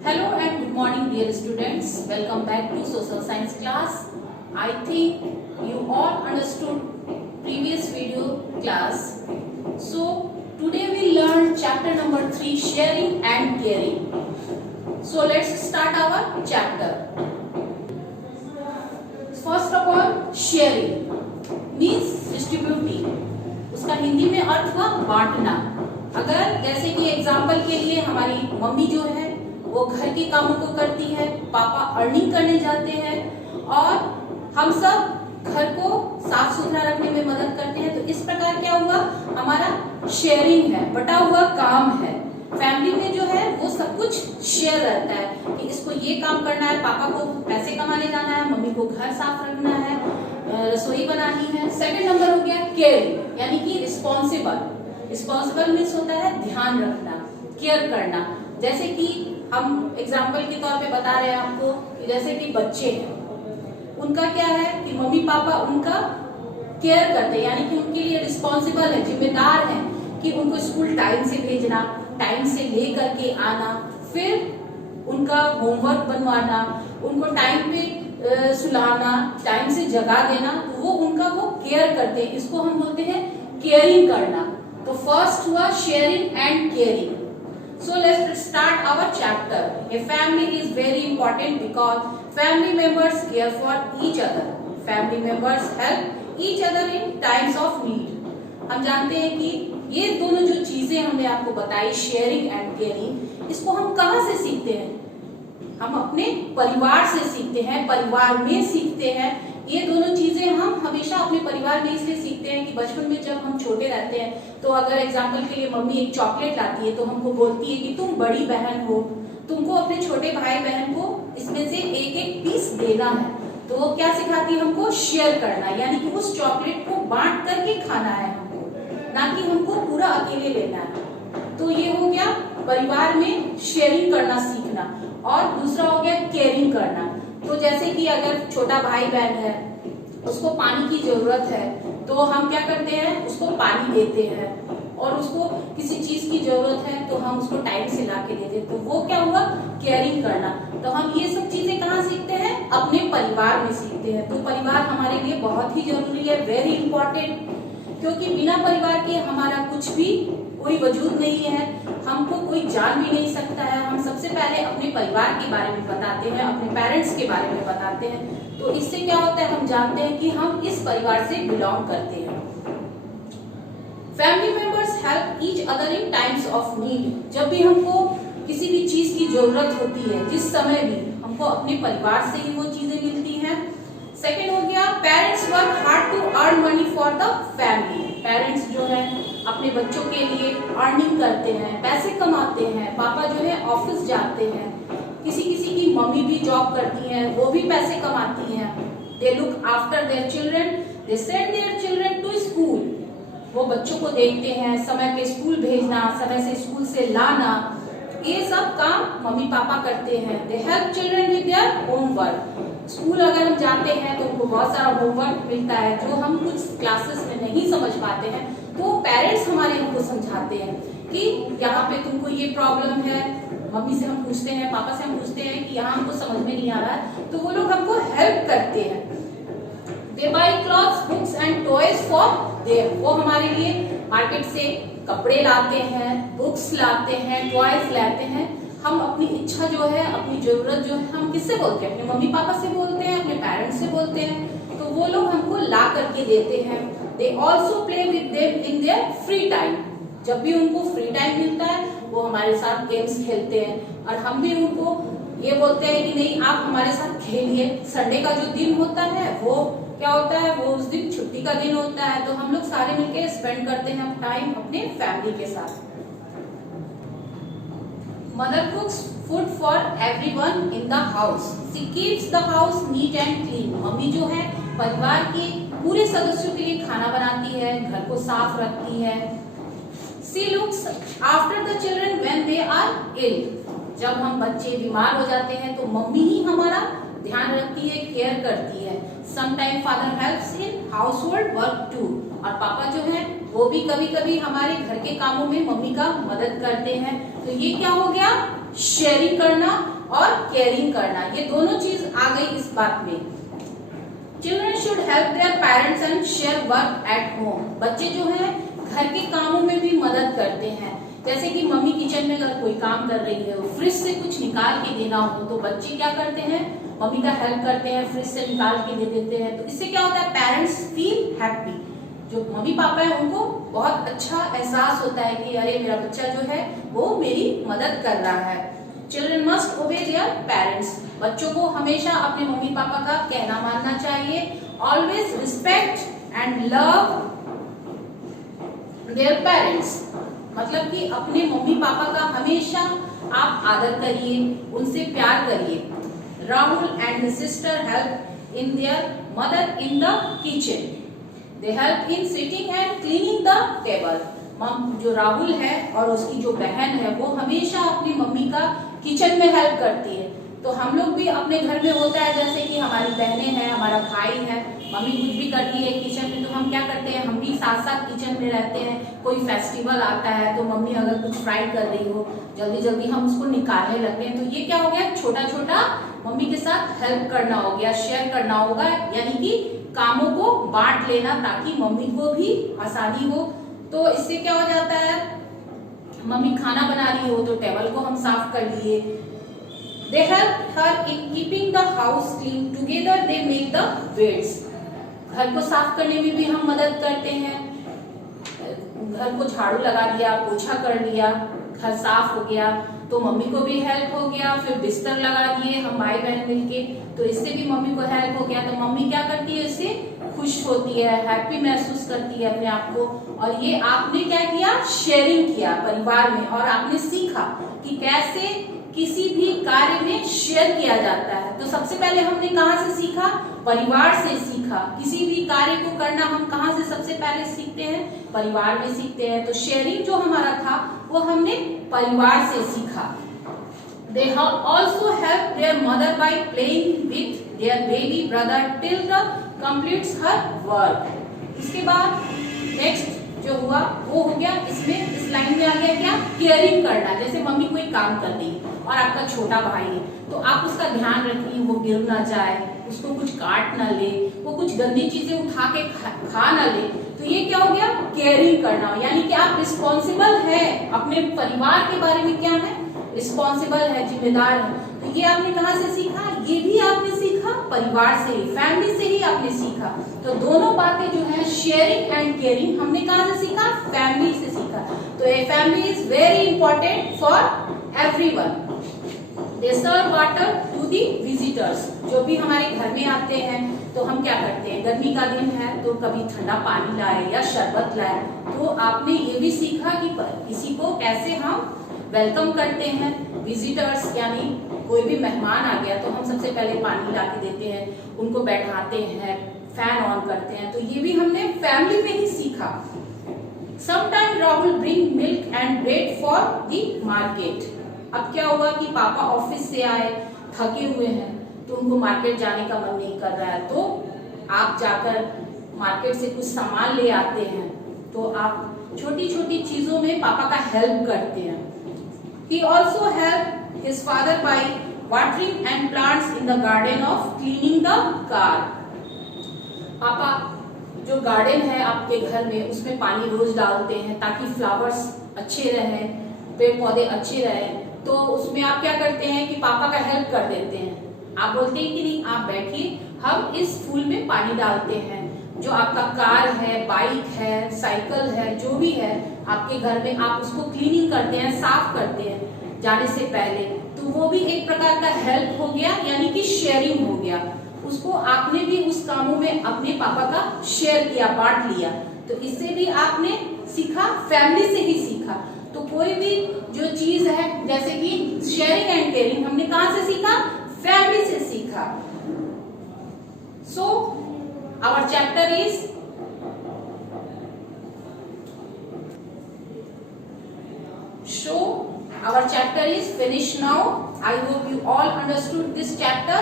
Hello and good morning dear students. Welcome back to social science class. I think you all understood previous video class. So today we learn chapter number 3, sharing and caring. So let's start our chapter. First of all, sharing means distributing. उसका हिंदी में अर्थ हुआ बांटना. अगर जैसे कि example के लिए हमारी मम्मी जो है वो घर के कामों को करती है, पापा अर्निंग करने जाते हैं और हम सब घर को साफ सुथरा रखने में मदद करते हैं. तो इस प्रकार क्या हुआ, हमारा शेयरिंग है, बटा हुआ काम है. फैमिली में जो है वो सब कुछ शेयर रहता है कि इसको ये काम करना है, पापा को पैसे कमाने जाना है, मम्मी को घर साफ रखना है, रसोई बनानी है. सेकंड नंबर हो गया केयर, यानी कि रिस्पॉन्सिबल. रिस्पॉन्सिबल मीन्स होता है ध्यान रखना, केयर करना. जैसे कि हम एग्जाम्पल के तौर पे बता रहे हैं आपको कि जैसे कि बच्चे हैं, उनका क्या है कि मम्मी पापा उनका केयर करते हैं, यानी कि उनके लिए रिस्पॉन्सिबल है, जिम्मेदार है कि उनको स्कूल टाइम से भेजना, टाइम से ले करके आना, फिर उनका होमवर्क बनवाना, उनको टाइम पे सुलाना, टाइम से जगा देना. वो उनका वो केयर करते हैं. इसको हम बोलते हैं केयरिंग करना. तो फर्स्ट हुआ sharing and caring. So let's start our chapter. A family is very important because family members care for each other. Family members help each other in times of need. हम जानते हैं कि ये दोनों जो चीजें हमने आपको बताई, शेयरिंग एंड केयरिंग, इसको हम कहाँ से सीखते हैं? हम अपने परिवार से सीखते हैं, परिवार में सीखते हैं. ये दोनों चीजें हम हमेशा अपने परिवार में इसलिए सीखते हैं कि बचपन में जब हम छोटे रहते हैं तो अगर एग्जाम्पल के लिए मम्मी एक चॉकलेट लाती है तो हमको बोलती है कि तुम बड़ी बहन हो, तुमको अपने छोटे भाई बहन को इसमें से एक एक पीस देना है. तो वो क्या सिखाती है हमको? शेयर करना, यानी कि उस चॉकलेट को बांट करके खाना है हमको, ना कि हमको पूरा अकेले लेना है. तो ये हो गया परिवार में शेयरिंग करना सीखना. और दूसरा हो गया केयरिंग करना. तो जैसे कि अगर छोटा भाई बहन है, उसको पानी की जरूरत है, तो हम क्या करते हैं? उसको पानी देते हैं. और उसको किसी चीज की जरूरत है तो हम उसको टाइम से ला के देते हैं. तो वो क्या हुआ? केयरिंग करना. तो हम ये सब चीजें कहाँ सीखते हैं? अपने परिवार में सीखते हैं. तो परिवार हमारे लिए बहुत ही जरूरी है, वेरी इंपॉर्टेंट, क्योंकि बिना परिवार के हमारा कुछ भी कोई वजूद नहीं है, हमको कोई जान भी नहीं सकता है. हम सबसे पहले अपने परिवार के बारे में बताते हैं, अपने पेरेंट्स के बारे में बताते हैं. तो इससे क्या होता है, हम जानते हैं कि हम इस परिवार से बिलोंग करते हैं. Family members help each other in times of need. जब भी हमको किसी भी चीज की जरूरत होती है, जिस समय भी, हमको अपने परिवार से ही वो चीजें मिलती हैं. सेकेंड हो गया parents work hard to earn money for the family. Parents जो है अपने बच्चों के लिए अर्निंग करते हैं, पैसे कमाते हैं. पापा जो है ऑफिस जाते हैं, किसी किसी की मम्मी भी जॉब करती हैं, वो भी पैसे कमाती हैं. They look after their children, they send their children to school. वो बच्चों को देखते हैं, समय पे स्कूल भेजना, समय से स्कूल से लाना, ये सब काम मम्मी पापा करते हैं. They help children with their homework. School अगर हम जाते हैं तो उनको बहुत सारा होमवर्क मिलता है जो हम कुछ क्लासेस में नहीं समझ पाते हैं. तो पेरेंट्स हमारे हमको समझाते हैं कि यहाँ पे तुमको ये प्रॉब्लम है. मम्मी से हम पूछते हैं, पापा से हम पूछते हैं कि यहाँ हमको समझ में नहीं आ रहा है, तो वो लोग हमको हेल्प करते हैं. They buy clothes, books and toys for their. वो हमारे लिए मार्केट से कपड़े लाते हैं, बुक्स लाते हैं, टॉयज लाते हैं. हम अपनी इच्छा जो है, अपनी जरूरत जो है, हम किससे बोलते हैं? अपने मम्मी पापा से बोलते हैं, अपने पेरेंट्स से बोलते हैं. तो वो लोग हमको ला करके देते हैं. They also play with them in their free time. जब भी उनको फ्री टाइम मिलता है वो हमारे साथ गेम्स खेलते हैं, और हम भी उनको ये बोलते हैं कि नहीं आप हमारे साथ खेलिए. संडे का जो दिन होता है वो क्या होता है? वो उस दिन छुट्टी का दिन होता है. तो हम लोग सारे मिलकर स्पेंड करते हैं टाइम अपने फैमिली के साथ. Mother cooks food for everyone in the house. She keeps the house neat and clean. Mummy जो है परिवार के पूरे सदस्यों के लिए खाना बनाती है, घर को साफ रखती है. She looks after the children when they are ill. जब हम बच्चे बीमार हो जाते हैं तो मम्मी ही हमारा ध्यान रखती है, केयर करती है। Sometime father helps in household work too, और पापा जो है वो भी कभी कभी हमारे घर के कामों में मम्मी का मदद करते हैं। तो ये क्या हो गया, शेयरिंग करना और केयरिंग करना, ये दोनों चीज आ गई इस बात में। Children should help their parents and share work at home. बच्चे जो है घर के कामों में भी मदद करते हैं। जैसे कि मम्मी किचन में अगर कोई काम कर रही है, फ्रिज से कुछ निकाल के देना हो, तो बच्चे क्या करते हैं, मम्मी का हेल्प करते हैं, फ्रिज से निकाल के दे देते हैं। तो इससे क्या होता है, पेरेंट्स फील हैप्पी। जो मम्मी पापा है उनको बहुत अच्छा एहसास होता है कि अरे मेरा बच्चा जो है वो मेरी मदद कर रहा है। चिल्ड्रन मस्ट ओबे देयर पेरेंट्स। बच्चों को हमेशा अपने मम्मी पापा का कहना मानना चाहिए। Always respect and love their parents, मतलब कि अपने मम्मी पापा का हमेशा आप आदर करिए, उनसे प्यार करिए। Rahul and his sister help in their mother in the kitchen. They help in sitting and cleaning the table. जो राहुल है और उसकी जो बहन है वो हमेशा अपनी मम्मी का किचन में हेल्प करती है। तो हम लोग भी अपने घर में होता है, जैसे कि हमारी बहनें हैं, हमारा भाई है, मम्मी कुछ भी करती है किचन में, तो हम क्या करते हैं, हम भी साथ साथ किचन में रहते हैं। कोई फेस्टिवल आता है तो मम्मी अगर कुछ फ्राई कर रही हो, जल्दी जल्दी हम उसको निकालने लगते हैं। तो ये क्या हो गया, छोटा छोटा मम्मी के साथ हेल्प करना हो गया, शेयर करना होगा, यानी कि कामों को बांट लेना, ताकि मम्मी को भी आसानी हो। तो इससे क्या हो जाता है, मम्मी खाना बना रही हो तो टेबल को हम साफ कर लिए। They help her in keeping the house clean. Together they make the beds. घर को साफ करने में भी हम मदद करते हैं। घर को झाड़ू लगा दिया, पोछा कर लिया, घर साफ हो गया तो मम्मी को भी हेल्प हो गया। फिर बिस्तर लगा दिए हम भाई बहन मिलके, तो इससे भी मम्मी को हेल्प हो गया। तो मम्मी क्या करती है, इससे खुश होती है, हैप्पी महसूस करती है अपने आप को। और ये आपने क्या किया, शेयरिंग किया परिवार में, और आपने सीखा कि कैसे किसी भी कार्य में शेयर किया जाता है। तो सबसे पहले हमने कहाँ से सीखा, परिवार से सीखा। किसी भी कार्य को करना हम कहाँ से सबसे पहले सीखते हैं, परिवार में सीखते हैं। तो शेयरिंग जो हमारा था वो हमने परिवार से सीखा। They also help their mother by playing with their baby brother till the completes her work. इसके बाद नेक्स्ट जो हुआ वो हो गया, इसमें इस लाइन में आ गया क्या, केयरिंग करना। जैसे मम्मी कोई काम कर रही है और आपका छोटा भाई है, तो आप उसका ध्यान रखिए, वो गिर ना जाए, उसको कुछ काट ना ले, वो कुछ गंदी चीजें उठा के खा ना ले। तो ये क्या हो गया, केयरिंग करना, यानी कि आप रिस्पॉन्सिबल है अपने परिवार के बारे में, क्या है, रिस्पॉन्सिबल है, जिम्मेदार है। तो ये आपने कहाँ से सीखा, ये भी आपने सीखा परिवार से ही, फैमिली से ही आपने सीखा। तो दोनों बातें जो है शेयरिंग एंड केयरिंग हमने कहाँ से सीखा, फैमिली से सीखा। तो ये family is very important for everyone. They serve water to the visitors. जो भी हमारे घर में आते हैं तो हम क्या करते हैं, गर्मी का दिन है तो कभी ठंडा पानी लाए या शरबत लाए। तो आपने ये भी सीखा कि किसी को कैसे हम वेलकम करते हैं, विजिटर्स यानी कोई भी मेहमान आ गया तो हम सबसे पहले पानी ला के देते हैं, उनको बैठाते हैं, फैन ऑन करते हैं। तो ये भी हमने फैमिली में ही सीखा। Sometime Rahul bring milk and bread for the market. अब क्या हुआ कि पापा ऑफिस से आए, थके हुए हैं, तो उनको मार्केट जाने का मन नहीं कर रहा है, तो आप जाकर मार्केट से कुछ सामान ले आते हैं। तो आप छोटी छोटी चीजों में पापा का हेल्प करते हैं। He also helped his father by watering and plants in the garden of cleaning the car. पापा जो गार्डन है आपके घर में उसमें पानी रोज डालते हैं ताकि फ्लावर्स अच्छे रहें, पेड़ पौधे अच्छे रहें। तो उसमें आप क्या करते हैं कि पापा का हेल्प कर देते हैं। आप बोलते हैं कि नहीं आप बैठिए, हम इस फूल में पानी डालते हैं। जो आपका कार है, बाइक है, साइकिल है, जो भी है आपके घर में, आप उसको क्लीनिंग करते हैं, साफ करते हैं जाने से पहले। तो वो भी एक प्रकार का हेल्प हो गया, यानी कि शेयरिंग हो गया। उसको आपने भी उस कामों में अपने पापा का शेयर किया, बांट लिया। तो इससे भी आपने सीखा, फैमिली से ही सीखा। तो कोई भी जो चीज है जैसे कि शेयरिंग एंड केयरिंग हमने कहां से सीखा, फैमिली से सीखा। सो our chapter is finished now. I hope you all understood this chapter.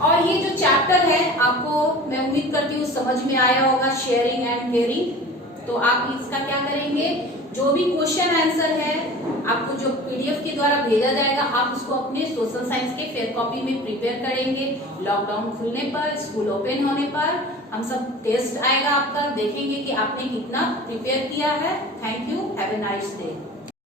और ये जो चैप्टर है आपको मैं उम्मीद करती हूँ समझ में आया होगा, शेयरिंग एंड केयरिंग। तो आप इसका क्या करेंगे, जो भी क्वेश्चन आंसर है आपको जो पीडीएफ के द्वारा भेजा जाएगा, आप उसको अपने सोशल साइंस के फेयर कॉपी में प्रिपेयर करेंगे। लॉकडाउन खुलने पर, स्कूल ओपन होने पर हम सब टेस्ट आएगा आपका, देखेंगे कि आपने कितना प्रिपेयर किया है। Thank you, have a nice day.